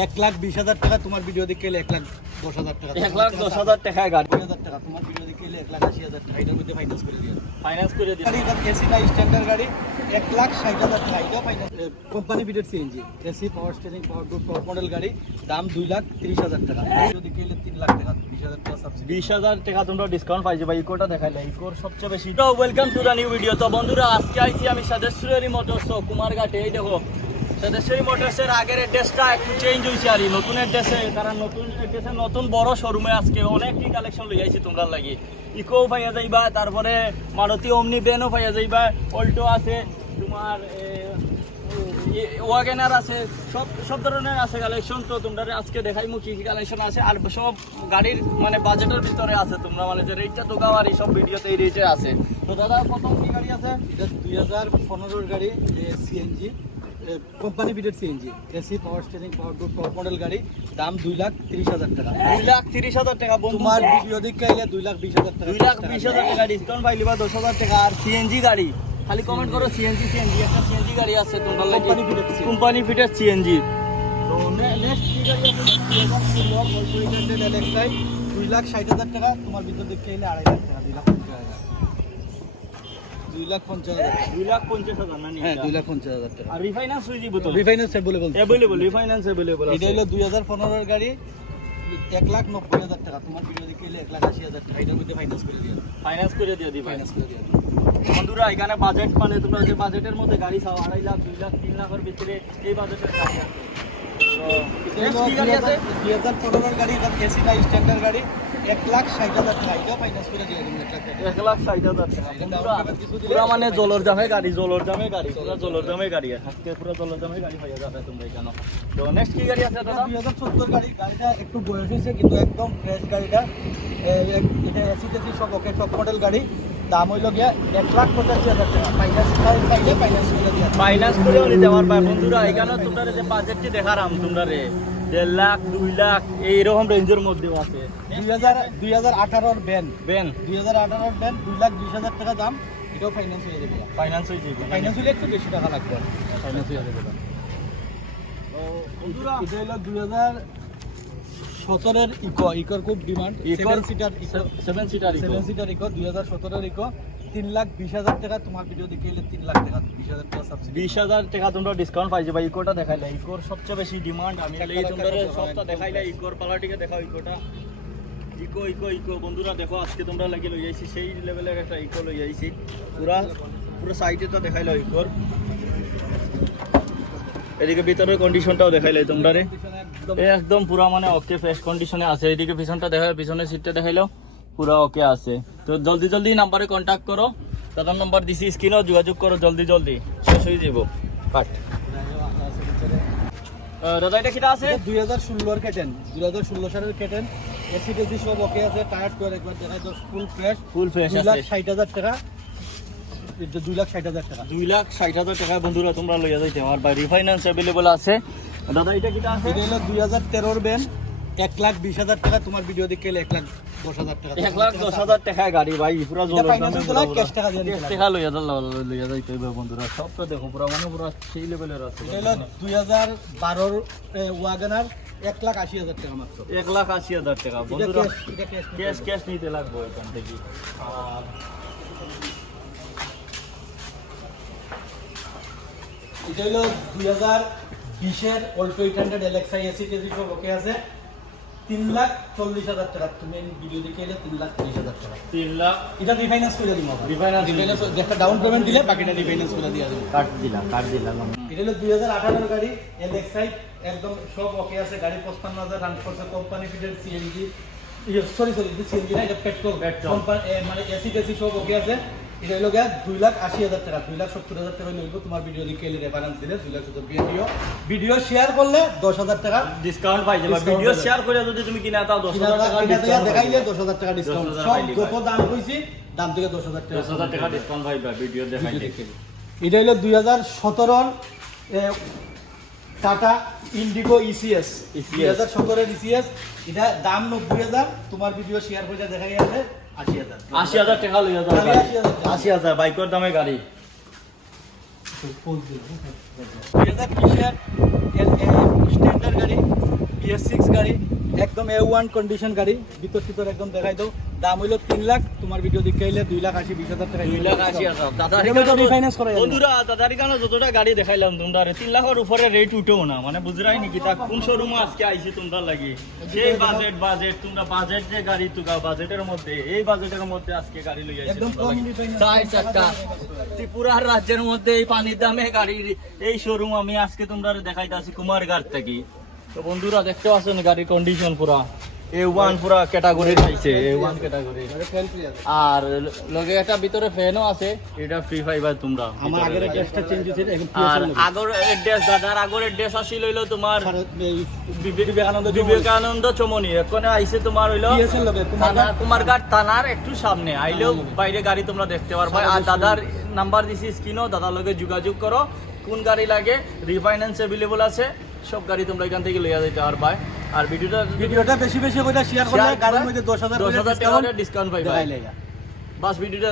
এক লাখ বিশ হাজার টাকা তোমার ভিডিও দেখে এলে এক লাখ দশ হাজার টাকা। এক লাখ দশ হাজার টাকায় গাড়ি। হাজার টাকা তোমার ভিডিও দেখে এলে এক লাখ আশি হাজার টাকা। এটার মধ্যে ফাইন্যান্স করে দিয়ে ফাইন্যান্স করে দিন গাড়ি এটা এসি না স্ট্যান্ডার্ড গাড়ি। এক লাখ ষাট হাজার টাকা এটাও finance company fitted CNG AC power steering power to top model গাড়ি। দাম দুই লাখ তিরিশ হাজার টাকা। ভিডিও দেখে এলে তিন লাখ টাকা বিশ হাজার টাকা সাবসিডি বিশ হাজার টাকা তোমরা ডিসকাউন্ট পাইছে ভাই ইকোটা দেখাইলে। ইকোর সবচেয়ে বেশি। তো welcome to the new video তো বন্ধুরা আজকে আইছি আমি সাদেশ্বরী মোটরস কুমারঘাটে। এই দেখো মোটরসের আগের একটু চেঞ্জ হয়েছে আর কি। নতুন নতুন বড় শোরুমে আজকে অনেক কি কালেকশন লাগি। ইকো পাইয়া যাইবা, তারপরে মারুতি অমনি বেনও পাইয়া যাইবা অল্টো আছে, তোমার ওয়াগেনার আছে, সব সব ধরনের আছে কালেকশন তো তোমরা আজকে দেখাইমু কি কি কালেকশন আছে, আর সব গাড়ির মানে বাজেটের ভিতরে আছে তোমরা মানে যে রেটটা তো এই সব ভিডিওতে এই রেটে আছে। তো দাদা, প্রথম কি গাড়ি আছে? এটা দুই হাজার পনেরোর গাড়ি CNG company fitted CNG AC power steering power to top model গাড়ি দাম দুই লাখ তিরিশ হাজার টাকা। দুই লাখ তিরিশ হাজার টাকা বন্ধু। তোমার ভিডিও দেখে এলে দুই লাখ বিশ হাজার টাকা দুই লাখ বিশ হাজার টাকা ডিসকাউন্ট পাইলি বা দশ হাজার টাকা আর সিএনজি গাড়ি। খালি কমেন্ট করো সিএনজি সিএনজি একটা সিএনজি গাড়ি আছে তোমরা লাগি কোম্পানি ফিটেড সিএনজি তো নেক্সট কি গাড়ি আছে দুই লাখ ষাট হাজার টাকা তোমার ভিডিও দেখে এলে আড়াই লাখ টাকা দুই লাখ পঞ্চাশ হাজার দুই লাখ পঞ্চাশ হাজার দুই লাখ পঞ্চাশ হাজার না? হ্যাঁ দুই লাখ পঞ্চাশ হাজার টাকা। আর রিফাইন্যান্স হয়ে যাব তো? Refinance available available refinance available এটা হলো দুই হাজার পনেরোর গাড়ি এক লাখ নব্বই হাজার টাকা। তোমার ভিডিও দেখে এক লাখ আশি হাজার টাকা। এটার মধ্যে ফাইন্যান্স করে দিয়ে ফাইন্যান্স করে দিয়ে দিবা। ফাইন্যান্স করে দিয়ে বন্ধুরা এখানে বাজেট মানে তোমরা যে বাজেটের মধ্যে গাড়ি চাও আড়াই লাখ দুই লাখ তিন লাখের ভিতরে এই বাজেটের গাড়ি আছে। দুই হাজার পনেরোর গাড়ি এটা এসি না স্ট্যান্ডার্ড গাড়ি। এক লাখ ষাট হাজার টাকা। এটাও ফাইন্যান্স করে দিয়ে দেবেন এক লাখ ষাট হাজার। টাকা। মানে জলর দামে গাড়ি জলর দামে গাড়ি পুরা জলর দামে গাড়ি। আজকে পুরো জলর দামে গাড়ি পাইয়া যাবে তোমরা এখানে তো নেক্সট কি গাড়ি আছে দাদা? দুই হাজার চোদ্দোর গাড়ি। গাড়িটা একটু বয়স হয়েছে কিন্তু একদম ফ্রেশ গাড়িটা। এটা এসি টেসি সব ওকে টপ মডেল গাড়ি। দাম হইল গিয়া এক লাখ পঁচাশি হাজার টাকা। ফাইন্যান্স করেও নিতে পারবা। বন্ধুরা এখানে তোমরা যে বাজেটটি দেখারাম তোমরা রে। দেড় লাখ দুই লাখ এইরকম রেঞ্জের মধ্যেও আছে। দুই হাজার দুই হাজার আঠারোর ব্যান বেন দুই হাজার আঠারোর ব্যান দুই লাখ বিশ হাজার টাকা দাম। এটাও ফাইন্যান্স হয়ে যাবে। ফাইন্যান্স হয়ে যাবে। ফাইন্যান্স হলে একটু বেশি টাকা লাগবে। ফাইন্যান্স হয়ে যাবে। বন্ধুরা এটা হলো দুই হাজার সতেরোর ইকো ইকোর খুব demand. Seven seater seven seater seven seater Eeco. দুই হাজার সতেরোর ইকো। তিন লাখ বিশ হাজার টাকা তোমার ভিডিও দেখে এলে তিন লাখ টাকা বিশ হাজার টাকা সাবসিডি বিশ হাজার টাকা তোমরা ডিসকাউন্ট পাইছে ভাই ইকোটা দেখাইলে ইকোর সবচেয়ে বেশি ডিমান্ড আমি এই তোমরা সবটা দেখাইলে ইকোর পালাটিকে দেখাও ইকোটা। Eco eco eco. বন্ধুরা দেখো আজকে তোমরা লাগি লই আইছি সেই লেভেলের একটা ইকো লই আইছি। পুরা পুরো সাইডে তো দেখাইলো ইকোর। এদিকে ভিতরের কন্ডিশনটাও দেখাইলে তোমরা রে একদম। পুরা মানে ওকে ফ্রেশ কন্ডিশনে আছে। এদিকে পিছনটা দেখাই পিছনের সিটটা দেখাইলেও পুরা ওকে আছে। তো জলদি জলদি নাম্বারে কন্ট্যাক্ট করো। দাদার নাম্বার দিছি স্ক্রিনও যোগাযোগ করো জলদি জলদি। শেষ হয়ে যাব। কাট। দাদা এটা কিটা আছে? দুই হাজার ষোলোর কেটেন। দুই হাজার ষোলো সালের কেটেন। এসি টেসি সব ওকে আছে। টায়ার টুয়ার একবার দেখা ফুল ফ্রেশ ফুল ফ্রেশ দুই লাখ ষাট হাজার টাকা। দুই লাখ ষাট হাজার টাকা। দুই লাখ ষাট হাজার টাকা বন্ধুরা তোমরা লইয়া যাইতে। আর বা রিফাইন্যান্স অ্যাভেলেবল আছে। দাদা এটা কিটা আছে? এটা হলো দুই হাজার তেরোর ব্যান এক লাখ বিশ হাজার টাকা তোমার ভিডিও দেখে এক লাখ দশ হাজার টাকা। এক লাখ দশ হাজার টাকায় গাড়ি ভাই পুরা না, cash টাকা দিয়ে টাকা লইয়া যাল লইয়া যাইতে বন্ধুরা। সবটা দেখো পুরা মানে পুরা সেই লেভেলের আছে এটা দুই হাজার বারোর ওয়াগনার এক লাখ আশি হাজার টাকা মাত্র। এক লাখ আশি হাজার টাকা বন্ধুরা। ক্যাশ। ক্যাশ নিতে লাগবে এখান থেকে। আর এটা হলো দুই হাজার বিশের Alto eight hundred LXi AC টেসি সব ওকে আছে? তিন লাখ চল্লিশ হাজার টাকা। তুমি ভিডিও দেখে এলে তিন লাখ তিরিশ হাজার টাকা। তিন লাখ। এটা রিফাইন্যান্স করে দিব Refinance রিফাইন্যান্স একটা ডাউন পেমেন্ট দিলে বাকিটা রিফাইন্যান্স করে দিয়ে দেবো। কাট দিলাম কাট দিলাম এটা হলো দুই হাজার আঠারোর গাড়ি এলেক্সাই একদম সব ওকে আছে। গাড়ি পঁচপান্ন হাজার রান করছে company fitted CNG sorry sorry CNG না এটা পেট্রোল. কোম্পানি মানে এসি টেসি সব ওকে আছে। এটা হলো গিয়া দুই লাখ আশি হাজার টাকা দুই লাখ সত্তর হাজার টাকা লইব তোমার ভিডিও দেখে এলে রেফারেন্স দিলে দুই লাখ সত্তর ভিডিও ভিডিও শেয়ার করলে দশ হাজার টাকা ডিসকাউন্ট পাই যাবে। ভিডিও। শেয়ার করে যদি তুমি কিনা তাও দশ হাজার টাকা দেখাইলে দশ হাজার টাকা ডিসকাউন্ট সব যত দাম কইছি দাম থেকে দশ হাজার টাকা দশ হাজার টাকা ডিসকাউন্ট পাইবা ভিডিও দেখাইলে এটা হলো দুই হাজার সতেরোর টাটা ইন্ডিগো ইসিএস দুই হাজার সতেরোর ইসিএস এটা দাম নব্বই হাজার তোমার ভিডিও শেয়ার করে দেখা গেছে আশি হাজার। আশি হাজার টাকা 80,000 টাকা। আশি হাজার বাইকের দামে গাড়ি। দুই হাজার বিশের স্ট্যান্ডার্ড গাড়ি বিএস সিক্স গাড়ি একদম এ ওয়ান কন্ডিশন গাড়ি ভিতর ভিতর একদম দেখাই দাও। দাম হইল তিন লাখ তোমার ভিডিও দেখে আইলে দুই লাখ আশি বিশ হাজার টাকা দুই লাখ আশি হাজার। বন্ধুরা দাদার কারণে যতটা গাড়ি দেখাইলাম তোমরা তিন লাখের উপরে রেট উঠেও না। মানে বুঝরাই নাকি তা কোন শোরুম আজকে আইছে তোমরা লাগি? সেই বাজেট বাজেট তোমরা বাজেট যে গাড়ি বাজেটের মধ্যে এই বাজেটের মধ্যে আজকে গাড়ি লই আইছে চার চারটা। ত্রিপুরার রাজ্যের মধ্যে এই পানির দামে গাড়ির এই শোরুম আমি আজকে তোমরা দেখাইতাছি কুমারঘাট থেকে। তো বন্ধুরা দেখতে পাচ্ছেন গাড়ির কন্ডিশন পুরা। এ ওয়ান পুরা ক্যাটাগরি পাইছে এ ওয়ান ক্যাটাগরি আর লগে একটা ভিতরে ফ্যানও আছে এটা ফ্রি ফাইবার তোমরা। আমার ভিতরে আগের অ্যাড্রেসটা চেঞ্জ হয়েছে এখন আর PSL নেবে। দাদার আগর এড্রেস আসিল হইল তোমার সারা- বিবেকানন্দ বিবেকানন্দ চমনি। এখানে আইছে তোমার হইল কুমারঘাট। কুমারঘাট থানার একটু সামনে। আইলেও বাইরে গাড়ি তোমরা দেখতে পারবা। আর দাদার নাম্বার দিছি স্ক্রিনও দাদার লগে যোগাযোগ করো। কোন গাড়ি লাগে রিফাইন্যান্স অ্যাভেলেবল আছে সব গাড়ি তোমরা এখান থেকে লইয়া যাইতে পারবা। আর ভিডিওটা ভিডিওটা বেশি বেশি করে শেয়ার করলে কারণ মধ্যে দশ হাজার দশ হাজার টাকা ডিসকাউন্ট পাইবা বাস ভিডিওটা